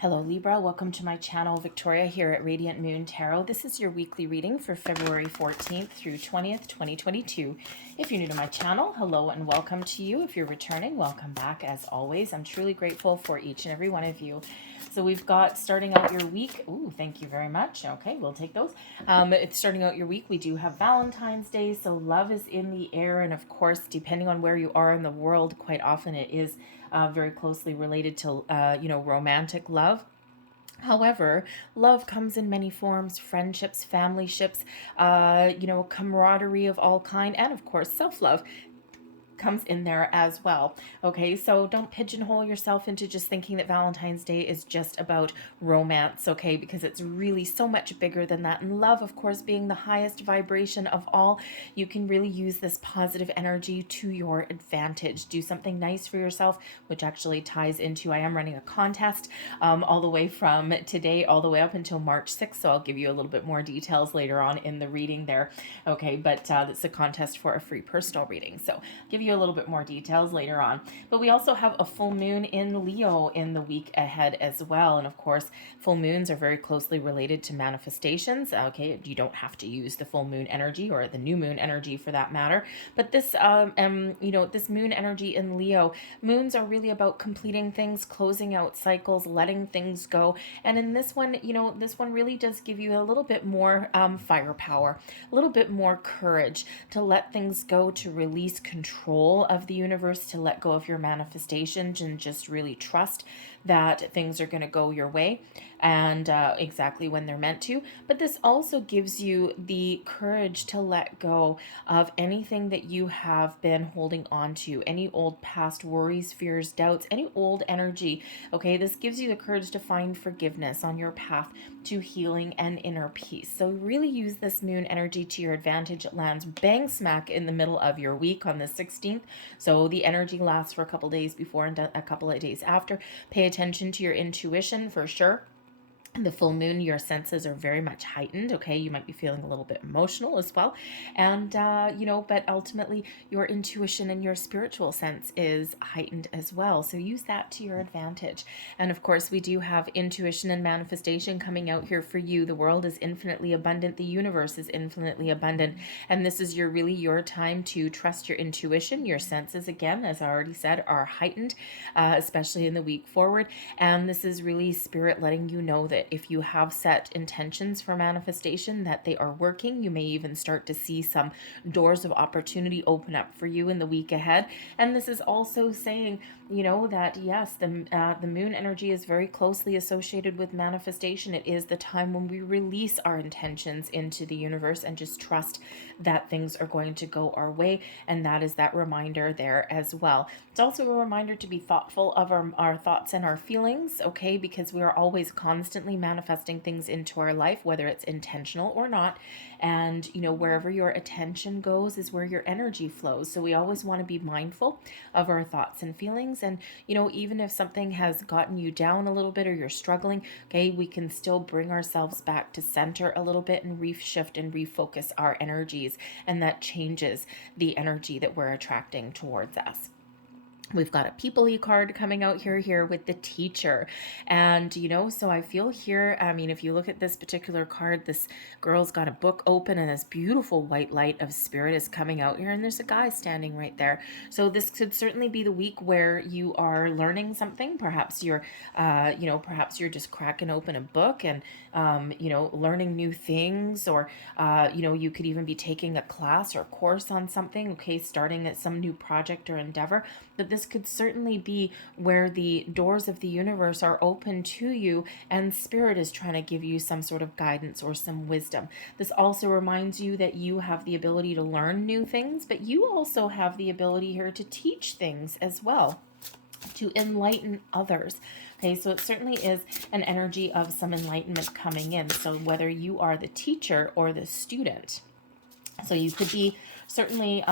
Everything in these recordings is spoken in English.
Hello Libra, welcome to my channel. Victoria here at Radiant Moon Tarot. This is your weekly reading for February 14th through 20th, 2022. If you're new to my channel, hello and welcome to you. If you're returning, welcome back as always. I'm truly grateful for each and every one of you. So we've got starting out your week. Ooh, thank you very much. Okay, we'll take those. It's starting out your week. We do have Valentine's Day, so love is in the air. And of course, depending on where you are in the world, quite often it is very closely related to, romantic love. However, love comes in many forms: friendships, family ships, camaraderie of all kind, and of course, self-love comes in there as well. Okay, so don't pigeonhole yourself into just thinking that Valentine's Day is just about romance, okay, because it's really so much bigger than that. And love, of course, being the highest vibration of all, you can really use this positive energy to your advantage. Do something nice for yourself, which actually ties into, I am running a contest all the way from today all the way up until March 6th, so I'll give you a little bit more details later on in the reading there. Okay, but it's a contest for a free personal reading, so I'll give you a little bit more details later on. But we also have a full moon in Leo in the week ahead as well. And of course, full moons are very closely related to manifestations. Okay, you don't have to use the full moon energy or the new moon energy for that matter. But this, this moon energy in Leo, moons are really about completing things, closing out cycles, letting things go. And in this one, this one really does give you a little bit more firepower, a little bit more courage to let things go, to release control of the universe, to let go of your manifestations and just really trust that things are going to go your way and exactly when they're meant to. But this also gives you the courage to let go of anything that you have been holding on to, any old past worries, fears, doubts, any old energy. Okay, this gives you the courage to find forgiveness on your path to healing and inner peace. So really use this moon energy to your advantage. It lands bang smack in the middle of your week on the 16th. So the energy lasts for a couple days before and a couple of days after. Pay attention to your intuition for sure. The full moon, your senses are very much heightened. Okay, you might be feeling a little bit emotional as well, and but ultimately your intuition and your spiritual sense is heightened as well, so use that to your advantage. And of course, we do have intuition and manifestation coming out here for you. The world is infinitely abundant, the universe is infinitely abundant, and this is really your time to trust your intuition. Your senses, again, as I already said, are heightened, especially in the week forward, and this is really spirit letting you know that if you have set intentions for manifestation, that they are working. You may even start to see some doors of opportunity open up for you in the week ahead. And this is also saying, that yes, the moon energy is very closely associated with manifestation. It is the time when we release our intentions into the universe and just trust that things are going to go our way. And that is that reminder there as well. It's also a reminder to be thoughtful of our thoughts and our feelings, okay, because we are always constantly manifesting things into our life, whether it's intentional or not. And wherever your attention goes is where your energy flows. So we always want to be mindful of our thoughts and feelings. And even if something has gotten you down a little bit or you're struggling, okay, we can still bring ourselves back to center a little bit and reshift and refocus our energies, and that changes the energy that we're attracting towards us. We've got a people-y card coming out here with the teacher. And, so I feel here, if you look at this particular card, this girl's got a book open and this beautiful white light of spirit is coming out here. And there's a guy standing right there. So this could certainly be the week where you are learning something. Perhaps you're just cracking open a book and, learning new things, or, you could even be taking a class or course on something, okay, starting at some new project or endeavor. But this could certainly be where the doors of the universe are open to you and spirit is trying to give you some sort of guidance or some wisdom. This also reminds you that you have the ability to learn new things, but you also have the ability here to teach things as well, to enlighten others. Okay, so it certainly is an energy of some enlightenment coming in. So whether you are the teacher or the student, so you could be certainly,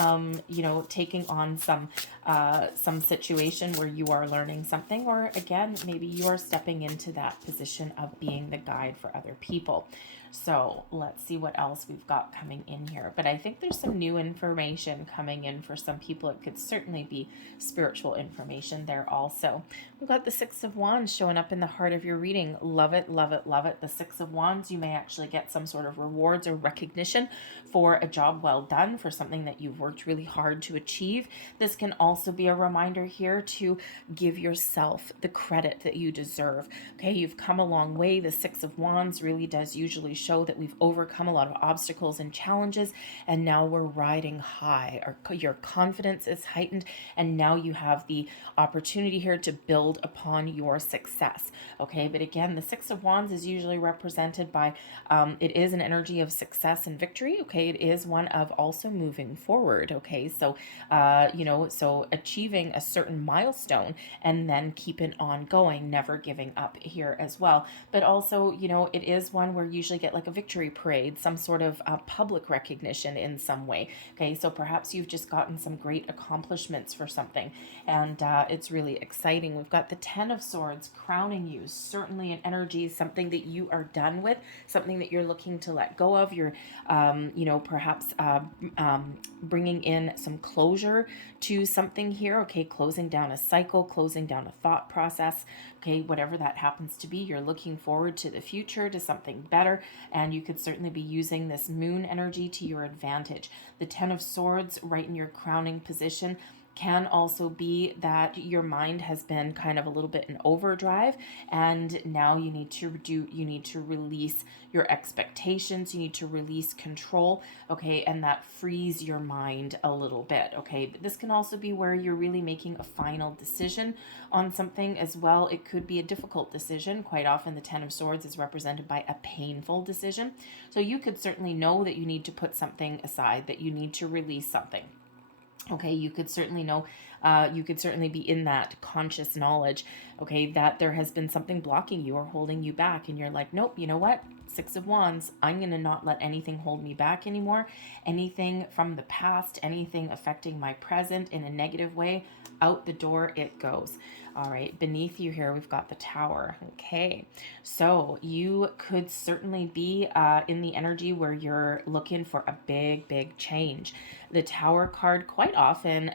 you know, taking on some situation where you are learning something, or again, maybe you are stepping into that position of being the guide for other people. So let's see what else we've got coming in here. But I think there's some new information coming in for some people. It could certainly be spiritual information there also. We've got the Six of Wands showing up in the heart of your reading. Love it, love it, love it. The Six of Wands, you may actually get some sort of rewards or recognition for a job well done, for something that you've worked really hard to achieve. This can also be a reminder here to give yourself the credit that you deserve. Okay, you've come a long way. The Six of Wands really does usually show that we've overcome a lot of obstacles and challenges, and now we're riding high. Your confidence is heightened, and now you have the opportunity here to build upon your success. Okay, but again, the Six of Wands is usually represented by, it is an energy of success and victory. Okay, it is one of also moving forward. Okay, so, you know, so achieving a certain milestone and then keeping on going, never giving up here as well. But also, you know, it is one where you usually get like a victory parade, some sort of public recognition in some way. Okay, so perhaps you've just gotten some great accomplishments for something, and it's really exciting. We've got the Ten of Swords crowning you, certainly an energy, something that you are done with, something that you're looking to let go of. You're, you know, perhaps bringing in some closure to something here. Okay, closing down a cycle, closing down a thought process. Okay, whatever that happens to be, you're looking forward to the future, to something better, and you could certainly be using this moon energy to your advantage. The Ten of Swords right in your crowning position can also be that your mind has been kind of a little bit in overdrive, and now you need to release your expectations, you need to release control. Okay, and that frees your mind a little bit. Okay, but this can also be where you're really making a final decision on something as well. It could be a difficult decision. Quite often the Ten of Swords is represented by a painful decision, so you could certainly know that you need to put something aside, that you need to release something. Okay, you could certainly know, you could certainly be in that conscious knowledge, okay, that there has been something blocking you or holding you back, and you're like, nope, you know what? Six of Wands, I'm going to not let anything hold me back anymore. Anything from the past, anything affecting my present in a negative way, out the door it goes. All right, beneath you here, we've got the Tower. Okay, so you could certainly be in the energy where you're looking for a big change. The Tower card quite often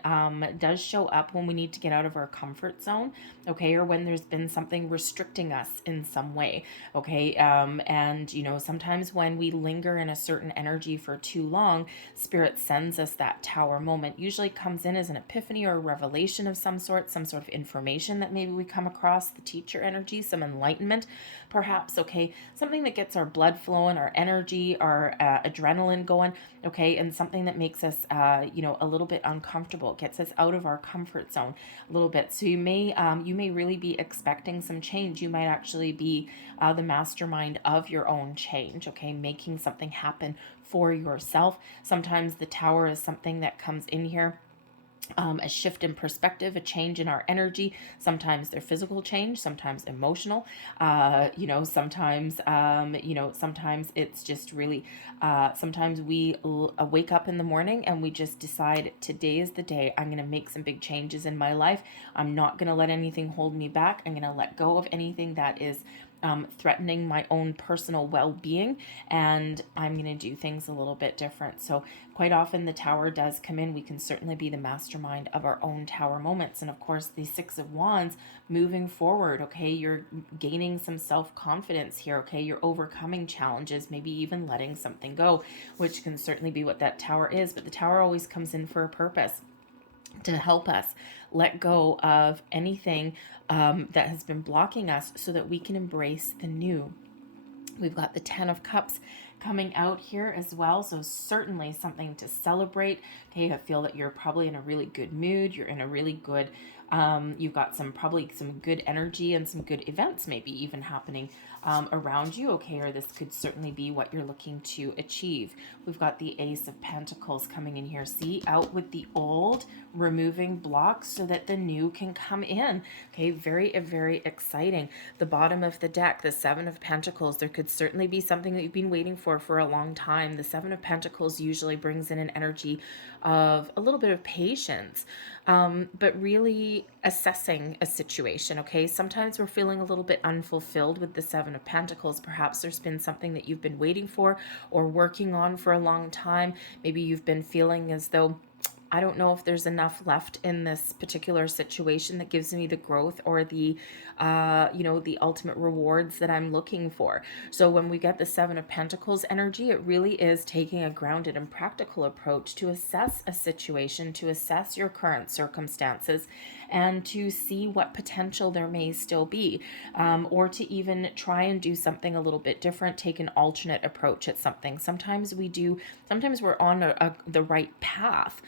does show up when we need to get out of our comfort zone, okay, or when there's been something restricting us in some way, okay, and, you know, sometimes when we linger in a certain energy for too long, Spirit sends us that Tower moment. Usually comes in as an epiphany or a revelation of some sort of information that maybe we come across, the teacher energy, some enlightenment perhaps, okay, something that gets our blood flowing, our energy, our adrenaline going, okay, and something that makes us you know, a little bit uncomfortable, gets us out of our comfort zone a little bit. So you may really be expecting some change. You might actually be the mastermind of your own change, okay, making something happen for yourself. Sometimes the Tower is something that comes in here, a shift in perspective, a change in our energy. Sometimes they're physical change, sometimes emotional, you know, sometimes it's just really, sometimes we wake up in the morning and we just decide, today is the day I'm going to make some big changes in my life. I'm not going to let anything hold me back. I'm going to let go of anything that is threatening my own personal well-being, and I'm going to do things a little bit different. So quite often the Tower does come in. We can certainly be the mastermind of our own Tower moments. And of course, the Six of Wands, moving forward, okay, you're gaining some self-confidence here, okay, you're overcoming challenges, maybe even letting something go, which can certainly be what that Tower is. But the Tower always comes in for a purpose, to help us let go of anything that has been blocking us so that we can embrace the new. We've got the Ten of Cups coming out here as well, so certainly something to celebrate. Okay, I feel that you're probably in a really good mood, you're in a really good You've got probably some good energy and some good events maybe even happening around you, okay, or this could certainly be what you're looking to achieve. We've got the Ace of Pentacles coming in here. See, out with the old, removing blocks so that the new can come in. Okay, very, very exciting. The bottom of the deck, the Seven of Pentacles, there could certainly be something that you've been waiting for a long time. The Seven of Pentacles usually brings in an energy of a little bit of patience, but really assessing a situation, okay? Sometimes we're feeling a little bit unfulfilled with the Seven of Pentacles. Perhaps there's been something that you've been waiting for or working on for a long time. Maybe you've been feeling as though, I don't know if there's enough left in this particular situation that gives me the growth or the, the ultimate rewards that I'm looking for. So when we get the Seven of Pentacles energy, it really is taking a grounded and practical approach to assess a situation, to assess your current circumstances, and to see what potential there may still be, or to even try and do something a little bit different, take an alternate approach at something. Sometimes we're on the right path,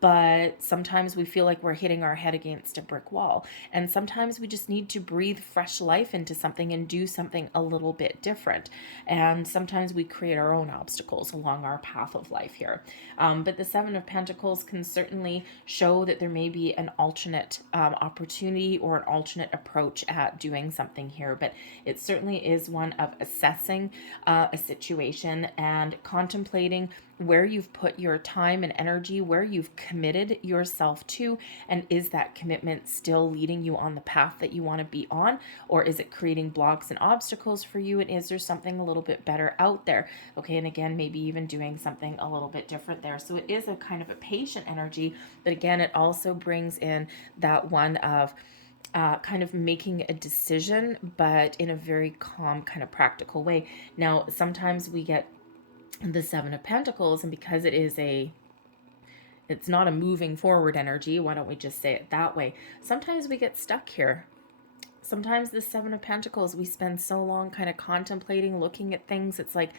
but sometimes we feel like we're hitting our head against a brick wall. And sometimes we just need to breathe fresh life into something and do something a little bit different. And sometimes we create our own obstacles along our path of life here. But the Seven of Pentacles can certainly show that there may be an alternate opportunity or an alternate approach at doing something here. But it certainly is one of assessing a situation and contemplating where you've put your time and energy, where you've committed yourself to, and is that commitment still leading you on the path that you want to be on, or is it creating blocks and obstacles for you, and is there something a little bit better out there? Okay, and again, maybe even doing something a little bit different there. So it is a kind of a patient energy, but again, it also brings in that one of kind of making a decision, but in a very calm, kind of practical way. Now, sometimes we get the Seven of Pentacles, and because it's not a moving forward energy, why don't we just say it that way? Sometimes we get stuck here. Sometimes the Seven of Pentacles, we spend so long kind of contemplating, looking at things. It's like,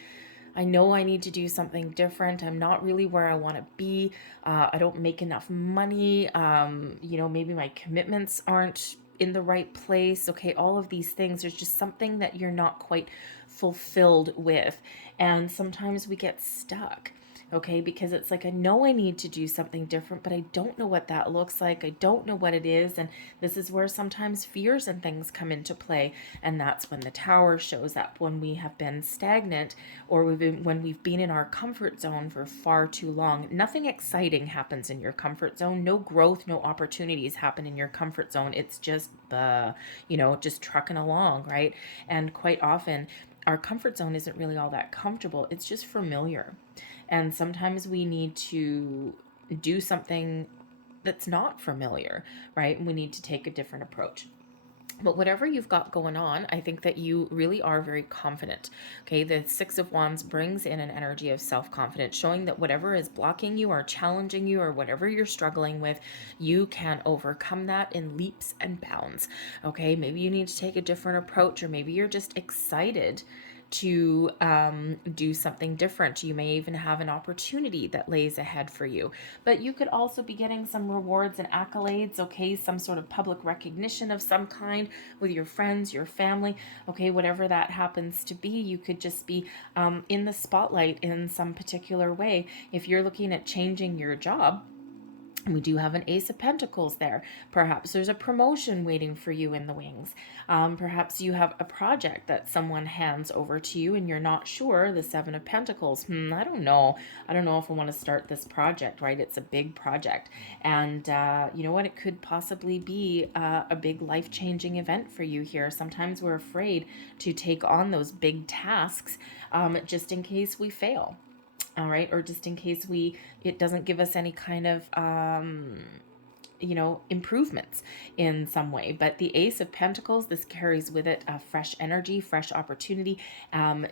I know I need to do something different. I'm not really where I want to be. I don't make enough money. Maybe my commitments aren't in the right place. Okay, all of these things. There's just something that you're not quite fulfilled with. And sometimes we get stuck. Okay, because it's like, I know I need to do something different, but I don't know what that looks like. I don't know what it is. And this is where sometimes fears and things come into play. And that's when the Tower shows up, when we have been stagnant, or when we've been in our comfort zone for far too long. Nothing exciting happens in your comfort zone. No growth, no opportunities happen in your comfort zone. It's just, just trucking along, right? And quite often, our comfort zone isn't really all that comfortable. It's just familiar. And sometimes we need to do something that's not familiar, right? And we need to take a different approach. But whatever you've got going on, I think that you really are very confident. Okay, the Six of Wands brings in an energy of self-confidence, showing that whatever is blocking you or challenging you or whatever you're struggling with, you can overcome that in leaps and bounds. Okay, maybe you need to take a different approach, or maybe you're just excited to do something different. You may even have an opportunity that lays ahead for you, but you could also be getting some rewards and accolades, okay, some sort of public recognition of some kind with your friends, your family, okay, whatever that happens to be. You could just be in the spotlight in some particular way. If you're looking at changing your job, and we do have an Ace of Pentacles there. Perhaps there's a promotion waiting for you in the wings. Perhaps you have a project that someone hands over to you and you're not sure. The Seven of Pentacles. I don't know. I don't know if I want to start this project, right? It's a big project. And you know what? It could possibly be a big life-changing event for you here. Sometimes we're afraid to take on those big tasks just in case we fail. All right, or just in case it doesn't give us any kind of improvements in some way. But the Ace of Pentacles, this carries with it a fresh energy, fresh opportunity,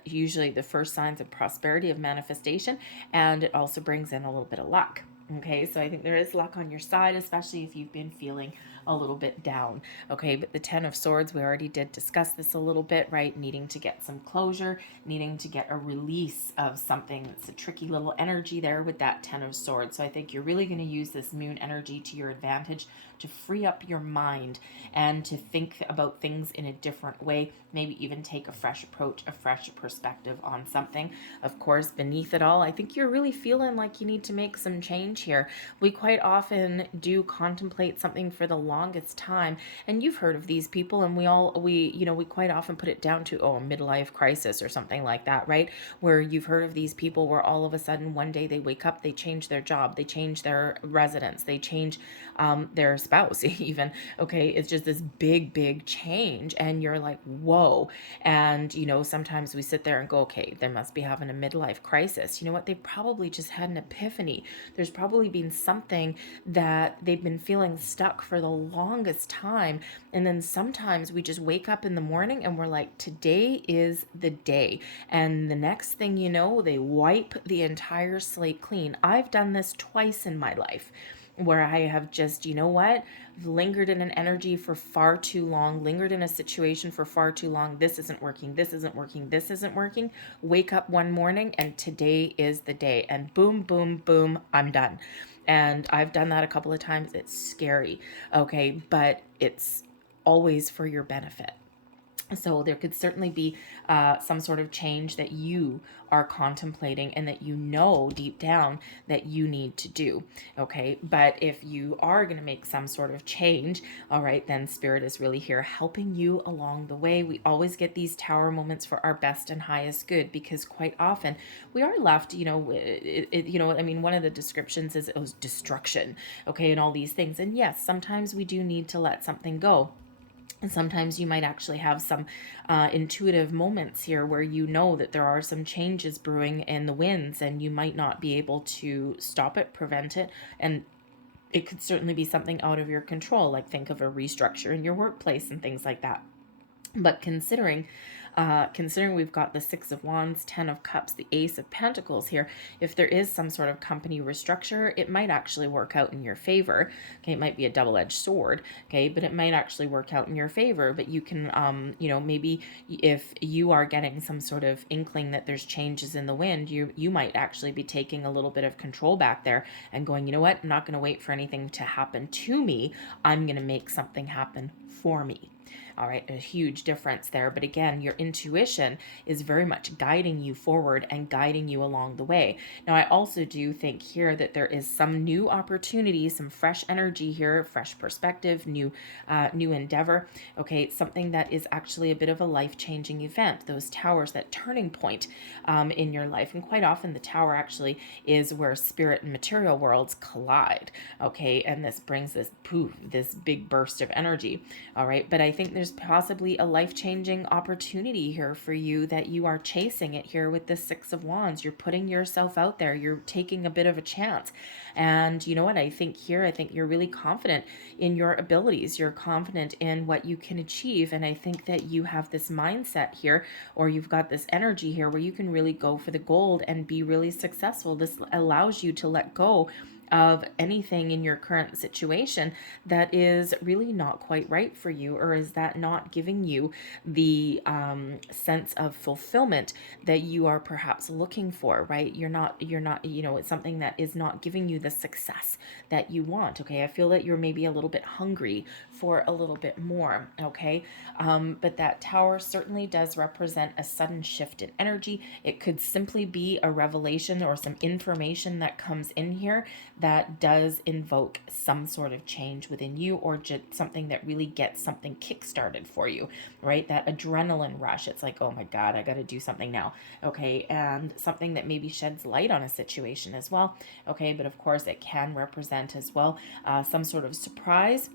usually the first signs of prosperity, of manifestation, and it also brings in a little bit of luck. Okay, so I think there is luck on your side, especially if you've been feeling a little bit down. Okay, but the Ten of Swords, we already did discuss this a little bit, right? Needing to get some closure, needing to get a release of something. It's a tricky little energy there with that Ten of Swords. So I think you're really going to use this moon energy to your advantage to free up your mind and to think about things in a different way, maybe even take a fresh approach, a fresh perspective on something. Of course, beneath it all, I think you're really feeling like you need to make some change here. We quite often do contemplate something for the longest time, and you've heard of these people, and we quite often put it down to, a midlife crisis or something like that, right? Where you've heard of these people where all of a sudden one day they wake up, they change their job, they change their residence, they change their spouse even. Okay, it's just this big change, and you're like, whoa. And sometimes we sit there and go, okay, they must be having a midlife crisis. You know what? They probably just had an epiphany. There's probably been something that they've been feeling stuck for the longest time, and then sometimes we just wake up in the morning and we're like, today is the day, and the next thing you know, they wipe the entire slate clean. I've done this twice in my life, where I have just, lingered in an energy for far too long, lingered in a situation for far too long. This isn't working. This isn't working. This isn't working. Wake up one morning and today is the day. And boom, boom, boom, I'm done. And I've done that a couple of times. It's scary. Okay. But it's always for your benefit. So there could certainly be some sort of change that you are contemplating and that deep down that you need to do. Okay. But if you are going to make some sort of change, all right, then Spirit is really here helping you along the way. We always get these tower moments for our best and highest good, because quite often we are left, one of the descriptions is it was destruction. Okay. And all these things. And yes, sometimes we do need to let something go. And sometimes you might actually have some intuitive moments here where that there are some changes brewing in the winds, and you might not be able to stop it, prevent it. And it could certainly be something out of your control, like think of a restructure in your workplace and things like that. But considering we've got the Six of Wands, Ten of Cups, the Ace of Pentacles here, if there is some sort of company restructure, it might actually work out in your favor. Okay, it might be a double-edged sword, okay, but it might actually work out in your favor. But you can, maybe if you are getting some sort of inkling that there's changes in the wind, you might actually be taking a little bit of control back there and going, you know what, I'm not going to wait for anything to happen to me. I'm going to make something happen for me. All right, a huge difference there. But again, your intuition is very much guiding you forward and guiding you along the way. Now, I also do think here that there is some new opportunity, some fresh energy here, fresh perspective, new endeavor. Okay, something that is actually a bit of a life-changing event. Those towers, that turning point in your life. And quite often the tower actually is where spirit and material worlds collide. Okay, and this brings this poof, this big burst of energy. All right, but I think there's possibly a life-changing opportunity here for you that you are chasing it here with the Six of Wands. You're putting yourself out there. You're taking a bit of a chance. And you know what? I think you're really confident in your abilities. You're confident in what you can achieve. And I think that you have this mindset here, or you've got this energy here where you can really go for the gold and be really successful. This allows you to let go of anything in your current situation that is really not quite right for you, or is that not giving you the sense of fulfillment that you are perhaps looking for, right? You're not, it's something that is not giving you the success that you want. Okay. I feel that you're maybe a little bit hungry for a little bit more. Okay. But that tower certainly does represent a sudden shift in energy. It could simply be a revelation or some information that comes in here that does invoke some sort of change within you, or just something that really gets something kick-started for you, right? That adrenaline rush. It's like, oh my God, I got to do something now. Okay. And something that maybe sheds light on a situation as well. Okay. But of course it can represent as well some sort of surprise,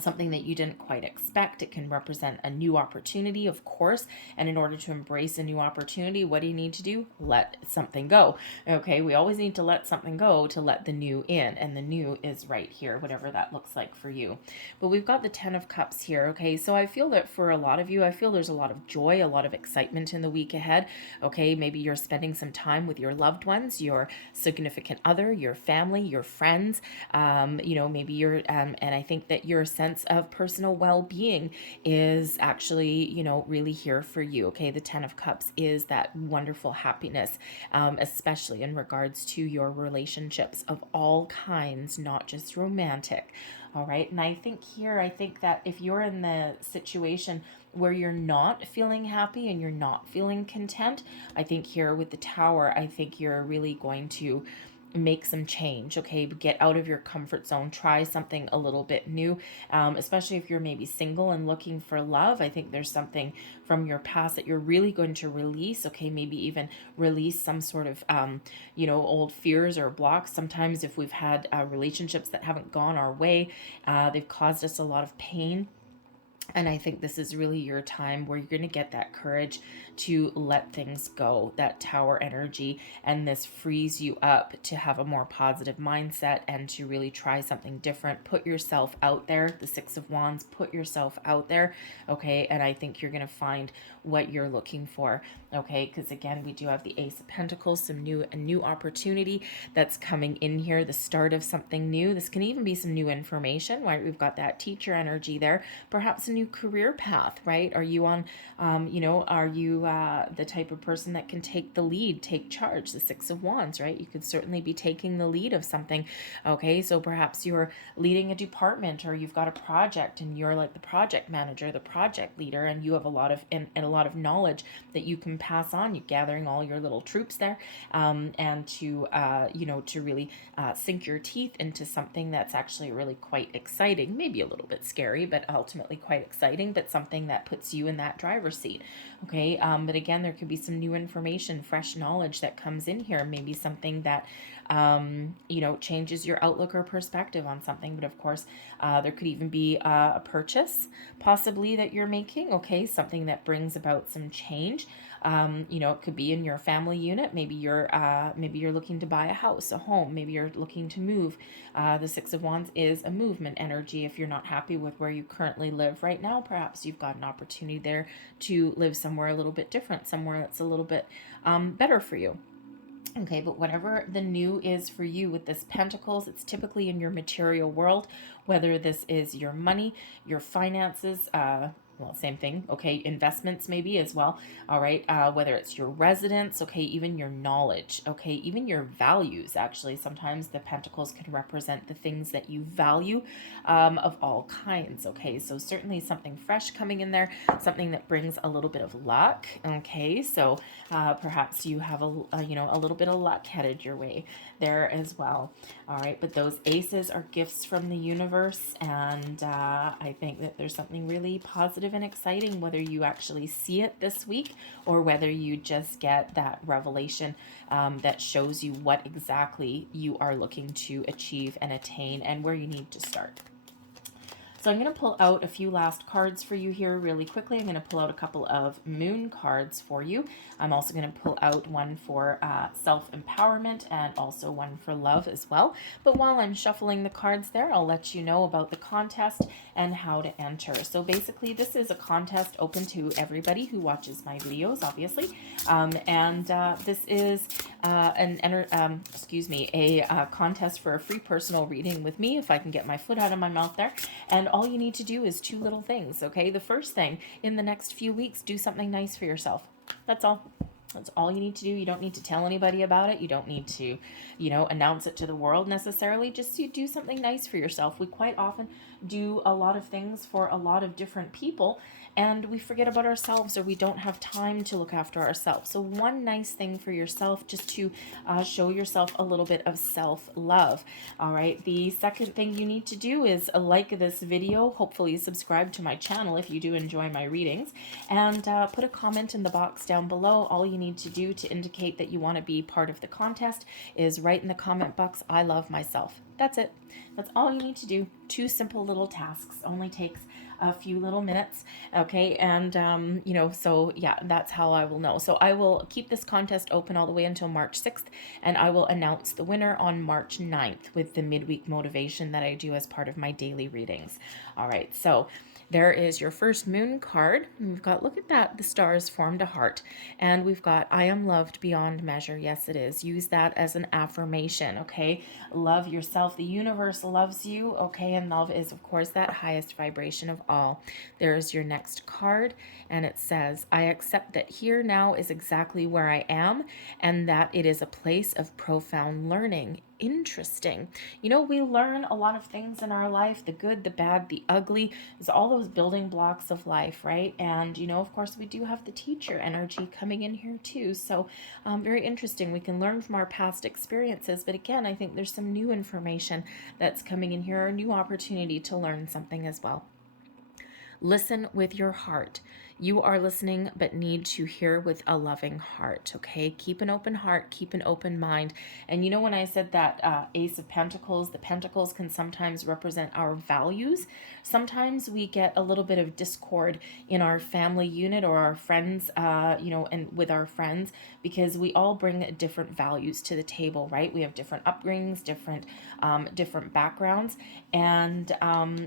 something that you didn't quite expect. It can represent a new opportunity, of course. And in order to embrace a new opportunity, what do you need to do? Let something go. Okay, we always need to let something go to let the new in. And the new is right here, whatever that looks like for you. But we've got the Ten of Cups here. Okay, so I feel that for a lot of you, I feel there's a lot of joy, a lot of excitement in the week ahead. Okay, maybe you're spending some time with your loved ones, your significant other, your family, your friends. Maybe you're, and I think that you're sense of personal well-being is actually, you know, really here for you. Okay, the Ten of Cups is that wonderful happiness, especially in regards to your relationships of all kinds, not just romantic. All right, and I think that if you're in the situation where you're not feeling happy and you're not feeling content, I think here with the Tower, I think you're really going to make some change. Okay, get out of your comfort zone, try something a little bit new, especially if you're maybe single and looking for love. I think there's something from your past that you're really going to release. Okay, maybe even release some sort of you know, old fears or blocks. Sometimes if we've had relationships that haven't gone our way, they've caused us a lot of pain. And I think this is really your time where you're going to get that courage to let things go, that Tower energy, and this frees you up to have a more positive mindset and to really try something different. Put yourself out there, the Six of Wands, put yourself out there, okay? And I think you're going to find what you're looking for, okay? Because again, we do have the Ace of Pentacles, a new opportunity that's coming in here, the start of something new. This can even be some new information, right? We've got that teacher energy there, perhaps a new career path, right? Are you on, you know, are you the type of person that can take the lead, take charge, the Six of Wands, right? You could certainly be taking the lead of something, okay? So perhaps you're leading a department, or you've got a project and you're like the project manager, the project leader, and you have a lot of, and a lot of knowledge that you can pass on. You're gathering all your little troops there, and to, you know, to really sink your teeth into something that's actually really quite exciting, maybe a little bit scary, but ultimately quite exciting, but something that puts you in that driver's seat, okay? But again, there could be some new information, fresh knowledge that comes in here, maybe something that, you know, changes your outlook or perspective on something. But of course, there could even be a purchase possibly that you're making, okay? Something that brings about some change. You know, it could be in your family unit. Maybe you're looking to buy a house, a home. Maybe you're looking to move. The Six of Wands is a movement energy. If you're not happy with where you currently live right now, perhaps you've got an opportunity there to live somewhere a little bit different, somewhere that's a little bit better for you. Okay, but whatever the new is for you with this Pentacles, it's typically in your material world, whether this is your money, your finances, well, same thing, okay, investments maybe as well, all right, whether it's your residence, okay, even your knowledge, okay, even your values. Actually, sometimes the Pentacles can represent the things that you value, of all kinds, okay, so certainly something fresh coming in there, something that brings a little bit of luck, okay, so perhaps you have you know, a little bit of luck headed your way there as well, all right, but those aces are gifts from the universe, and I think that there's something really positive and exciting, whether you actually see it this week or whether you just get that revelation that shows you what exactly you are looking to achieve and attain and where you need to start. So I'm going to pull out a few last cards for you here really quickly. I'm going to pull out a couple of moon cards for you. I'm also going to pull out one for self-empowerment and also one for love as well. But while I'm shuffling the cards there, I'll let you know about the contest and how to enter. So basically, this is a contest open to everybody who watches my videos, obviously. This is a contest for a free personal reading with me, if I can get my foot out of my mouth there. And all you need to do is two little things, okay? The first thing, in the next few weeks, do something nice for yourself. That's all. That's all you need to do. You don't need to tell anybody about it. You don't need to, you know, announce it to the world necessarily. Just do something nice for yourself. We quite often do a lot of things for a lot of different people, and we forget about ourselves, or we don't have time to look after ourselves. So one nice thing for yourself, just to show yourself a little bit of self-love. All right. The second thing you need to do is like this video, hopefully subscribe to my channel if you do enjoy my readings, and put a comment in the box down below. All you need to do to indicate that you want to be part of the contest is write in the comment box, "I love myself." That's it. That's all you need to do. Two simple little tasks. Only takes a few little minutes, okay? And you know, so yeah, that's how I will know. So I will keep this contest open all the way until March 6th, and I will announce the winner on March 9th with the midweek motivation that I do as part of my daily readings. All right, so There is your first moon card. We've got, look at that, the stars formed a heart. And we've got, I am loved beyond measure. Yes, it is. Use that as an affirmation, okay? Love yourself. The universe loves you, okay? And love is, of course, that highest vibration of all. There's your next card, and it says, I accept that here now is exactly where I am, and that it is a place of profound learning. Interesting. You know, we learn a lot of things in our life, the good, the bad, the ugly, is all those building blocks of life, right? And, you know, of course, we do have the teacher energy coming in here too. So very interesting. We can learn from our past experiences. But again, I think there's some new information that's coming in here, a new opportunity to learn something as well. Listen with your heart. You are listening, but need to hear with a loving heart, okay? Keep an open heart, keep an open mind. And you know, when I said that Ace of Pentacles, the Pentacles can sometimes represent our values. Sometimes we get a little bit of discord in our family unit or our friends, you know, and with our friends, because we all bring different values to the table, right? We have different upbringings, different backgrounds. And,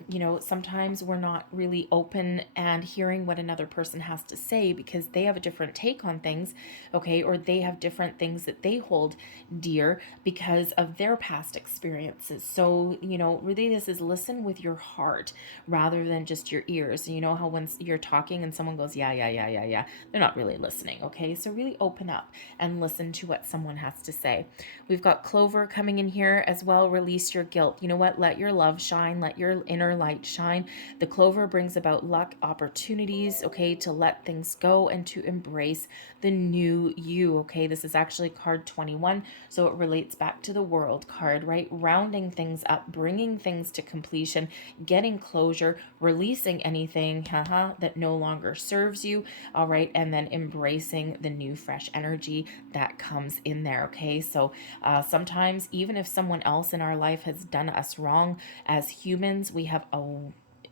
you know, sometimes we're not really open and hearing what another person has to say because they have a different take on things, okay? Or they have different things that they hold dear because of their past experiences. So, you know, really this is listen with your heart rather than just your ears. You know how when you're talking and someone goes, yeah, they're not really listening, okay? So really open up and listen to what someone has to say. We've got Clover coming in here as well. Release your guilt. You know what? Let your love shine. Let your inner light shine. The Clover brings about luck, opportunities, okay, to let things go and to embrace the new you, okay? This is actually card 21, so it relates back to the World card, right? Rounding things up, bringing things to completion, getting closure, releasing anything that no longer serves you, all right? And then embracing the new fresh energy that comes in there, okay? So sometimes even if someone else in our life has done us wrong, as humans, we have a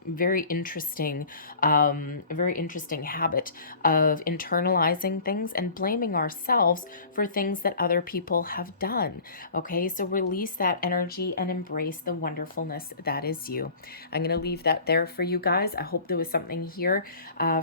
very interesting habit of internalizing things and blaming ourselves for things that other people have done. Okay, so release that energy and embrace the wonderfulness that is you. I'm going to leave that there for you guys. I hope there was something here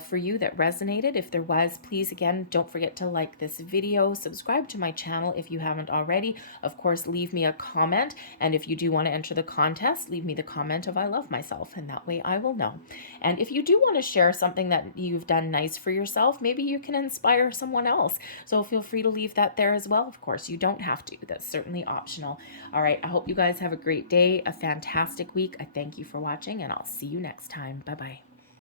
for you that resonated. If there was, please again, don't forget to like this video, subscribe to my channel if you haven't already. Of course, leave me a comment, and if you do want to enter the contest, leave me the comment of I love myself, and that way I will know. And if you do want to share something that you've done nice for yourself, maybe you can inspire someone else. So feel free to leave that there as well. Of course, you don't have to. That's certainly optional. All right. I hope you guys have a great day, a fantastic week. I thank you for watching, and I'll see you next time. Bye-bye.